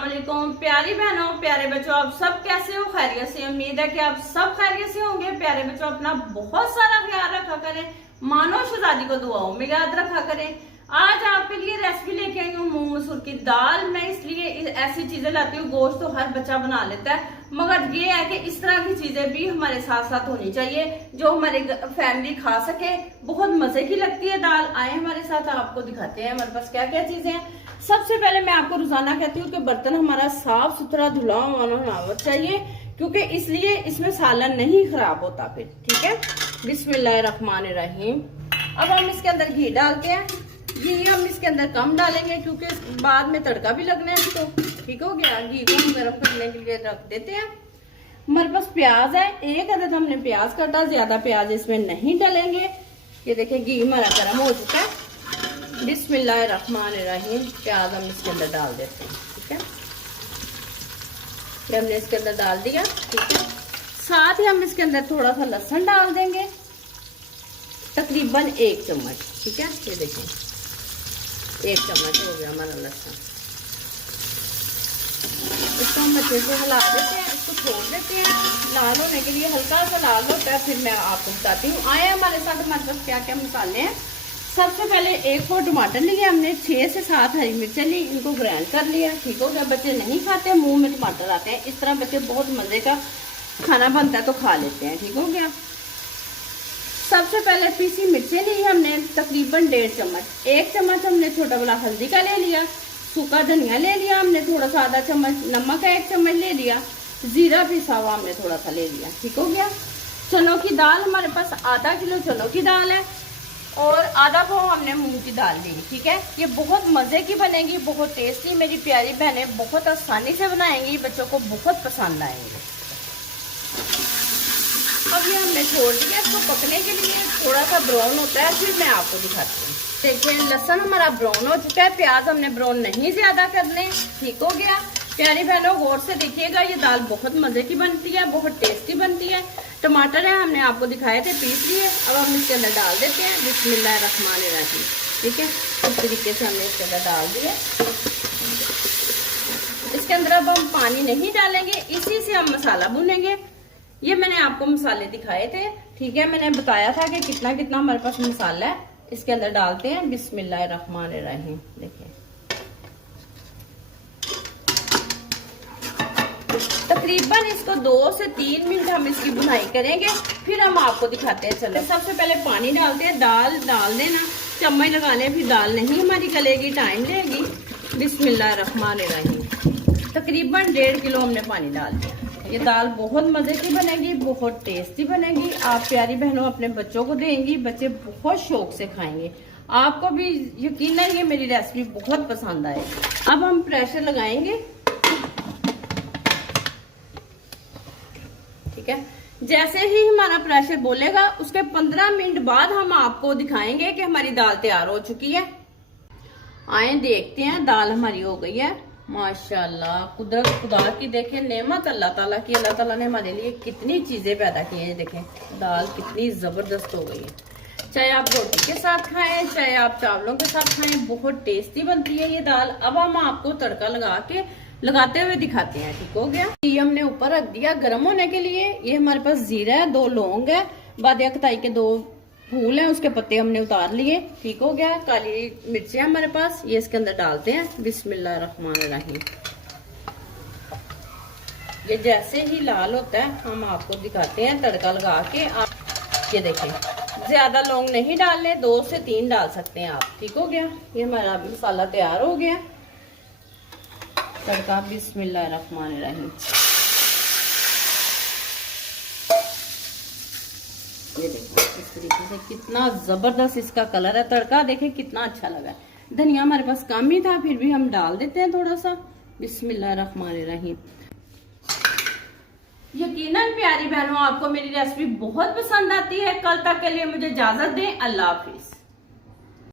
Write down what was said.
अस्सलाम वालेकुम प्यारी बहनों प्यारे बच्चों, आप सब कैसे हो? खैरियत से? उम्मीद है कि आप सब खैरियत से होंगे। प्यारे बच्चों, अपना बहुत सारा ख्याल रखा करें, मानो शहजादी को दुआओं में याद रखा करें। आज आपके लिए रेसिपी लेके आई हूँ मूंग मसूर की दाल। मैं इसलिए ऐसी चीजें लाती हूँ, गोश्त तो हर बच्चा बना लेता है, मगर ये है कि इस तरह की चीजें भी हमारे साथ साथ होनी चाहिए जो हमारे फैमिली खा सके। बहुत मजे की लगती है दाल। आए हमारे साथ, आपको दिखाते हैं हमारे पास क्या क्या चीजें हैं। सबसे पहले मैं आपको रोजाना कहती हूँ कि बर्तन हमारा साफ सुथरा धुला होना चाहिए, क्योंकि इसलिए इसमें सालन नहीं खराब होता फिर। ठीक है, बिस्मिल्लाहिर्रहमानिर्रहीम। अब हम इसके अंदर घी डालते हैं। घी हम इसके अंदर कम डालेंगे क्योंकि बाद में तड़का भी लगना है इसको। ठीक हो गया, घी को हम गर्म करने के लिए रख देते हैं। हमारे पास प्याज है, एक अदद हमने प्याज काटा, ज्यादा प्याज इसमें नहीं डालेंगे। ये देखिए घी हमारा गर्म हो चुका है। बिस्मिल्लाहिर्रहमानिर्रहीम। प्याज हम इसके अंदर डाल देते हैं। ठीक है, ये हमने इसके अंदर डाल दिया। ठीक है, साथ ही हम इसके अंदर थोड़ा सा लहसुन डाल देंगे, तकरीबन 1 चम्मच। ठीक है, ये देखें 1 चम्मच हो गया हमारा लहसुन। इसको हम अच्छे से हिला देते हैं, इसको छोड़ देते हैं लाल होने के लिए। हल्का सा लाल होता है फिर मैं आपको बताती हूँ। आए हमारे साथ हमारे पास क्या क्या मसाले हैं। सबसे पहले 1 फोर टमाटर लिए हमने, 6 से 7 हरी मिर्चें ली, इनको ग्राइंड कर लिया। ठीक हो गया, बच्चे नहीं खाते, मुंह में टमाटर आते हैं, इस तरह बच्चे बहुत मजे का खाना बनता है तो खा लेते हैं। ठीक हो गया। सबसे पहले पीसी मिर्चें ली हमने तकरीबन 1.5 चम्मच। 1 चम्मच हमने छोटा वाला हल्दी का ले लिया, सूखा धनिया ले लिया हमने थोड़ा सा, आधा चम्मच नमक का 1 चम्मच ले लिया, जीरा पिसा हुआ हमने थोड़ा सा ले लिया। ठीक हो गया। चनों की दाल हमारे पास आधा किलो चनों की दाल है और आधा पाव हमने मूंग की दाल ली। ठीक है, ये बहुत मजे की बनेगी, बहुत टेस्टी। मेरी प्यारी बहनें बहुत आसानी से बनाएंगी, बच्चों को बहुत पसंद आएंगे। अब ये हमने छोड़ दिया इसको पकने के लिए, थोड़ा सा ब्राउन होता है फिर मैं आपको दिखाती हूँ। देखिए लहसुन हमारा ब्राउन हो चुका है, प्याज हमने ब्राउन नहीं ज्यादा करने। ठीक हो गया। प्यारी बहनों गौर से देखिएगा, ये दाल बहुत मजे की बनती है, बहुत टेस्टी बनती है। टमाटर है हमने आपको दिखाए थे, पीस लिए। अब हम इसके अंदर डाल देते हैं बिस्मिल्लाहिर्रहमानिर्रहीम। ठीक है, इस तरीके से हमने इसके अंदर डाल दिया। इसके अंदर अब हम पानी नहीं डालेंगे, इसी से हम मसाला भूनेंगे। ये मैंने आपको मसाले दिखाए थे। ठीक है, मैंने बताया था कि कितना कितना हमारे पास मसाला है। इसके अंदर डालते हैं बिस्मिल्लाहिर्रहमानिर्रहीम। देखिए तकरीबन इसको 2 से 3 मिनट हम इसकी भुनाई करेंगे, फिर हम आपको दिखाते हैं। चलो सबसे पहले पानी डालते हैं, दाल डाल देना, चम्मच लगा लें, फिर दाल नहीं हमारी गलेगी, टाइम लेगी। बिस्मिल्लाहिर्रहमानिर्रहीम। तकरीबन 1.5 किलो हमने पानी डाल दिया। ये दाल बहुत मजे की बनेगी, बहुत टेस्टी बनेगी। आप प्यारी बहनों अपने बच्चों को देंगी, बच्चे बहुत शौक से खाएंगे। आपको भी यकीनन ये मेरी रेसिपी बहुत पसंद आएगी। अब हम प्रेशर लगाएंगे। ठीक है, जैसे ही हमारा प्रेशर बोलेगा उसके 15 मिनट बाद हम आपको दिखाएंगे कि हमारी दाल तैयार हो चुकी है। आए देखते हैं, दाल हमारी हो गई है माशाल्लाह। कुदरत खुदा की देखें नेमत, अल्लाह ताला की। अल्लाह ताला ने हमारे लिए कितनी चीजें पैदा की हैं। देखें दाल कितनी जबरदस्त हो गई है। चाहे आप रोटी के साथ खाएं, चाहे आप चावलों के साथ खाएं, बहुत टेस्टी बनती है ये दाल। अब हम आपको तड़का लगाते हुए दिखाते हैं। ठीक हो गया। ये हमने ऊपर रख दिया गर्म होने के लिए। ये हमारे पास जीरा है, 2 लौंग है, बादिया कताई के 2 फूल हैं, उसके पत्ते हमने उतार लिए। ठीक हो गया। काली मिर्चें हमारे पास, ये इसके अंदर डालते हैं बिस्मिल्लाहिर्रहमानिर्रहीम। ये जैसे ही लाल होता है हम आपको दिखाते हैं तड़का लगा के। आप ये देखें, ज्यादा लौंग नहीं डालने, 2 से 3 डाल सकते हैं आप। ठीक हो गया। ये हमारा मसाला तैयार हो गया। तड़का बिस्मिल्लाहिर्रहमानिर्रहीम। ये देखिए इस तरीके से कितना जबरदस्त इसका कलर है। तड़का देखें कितना अच्छा लगा। धनिया हमारे पास कम ही था, फिर भी हम डाल देते हैं थोड़ा सा। बिस्मिल्लाहिर्रहमानिर्रहीम। यकीनन प्यारी बहनों आपको मेरी रेसिपी बहुत पसंद आती है। कल तक के लिए मुझे इजाजत दें। अल्लाह हाफिज।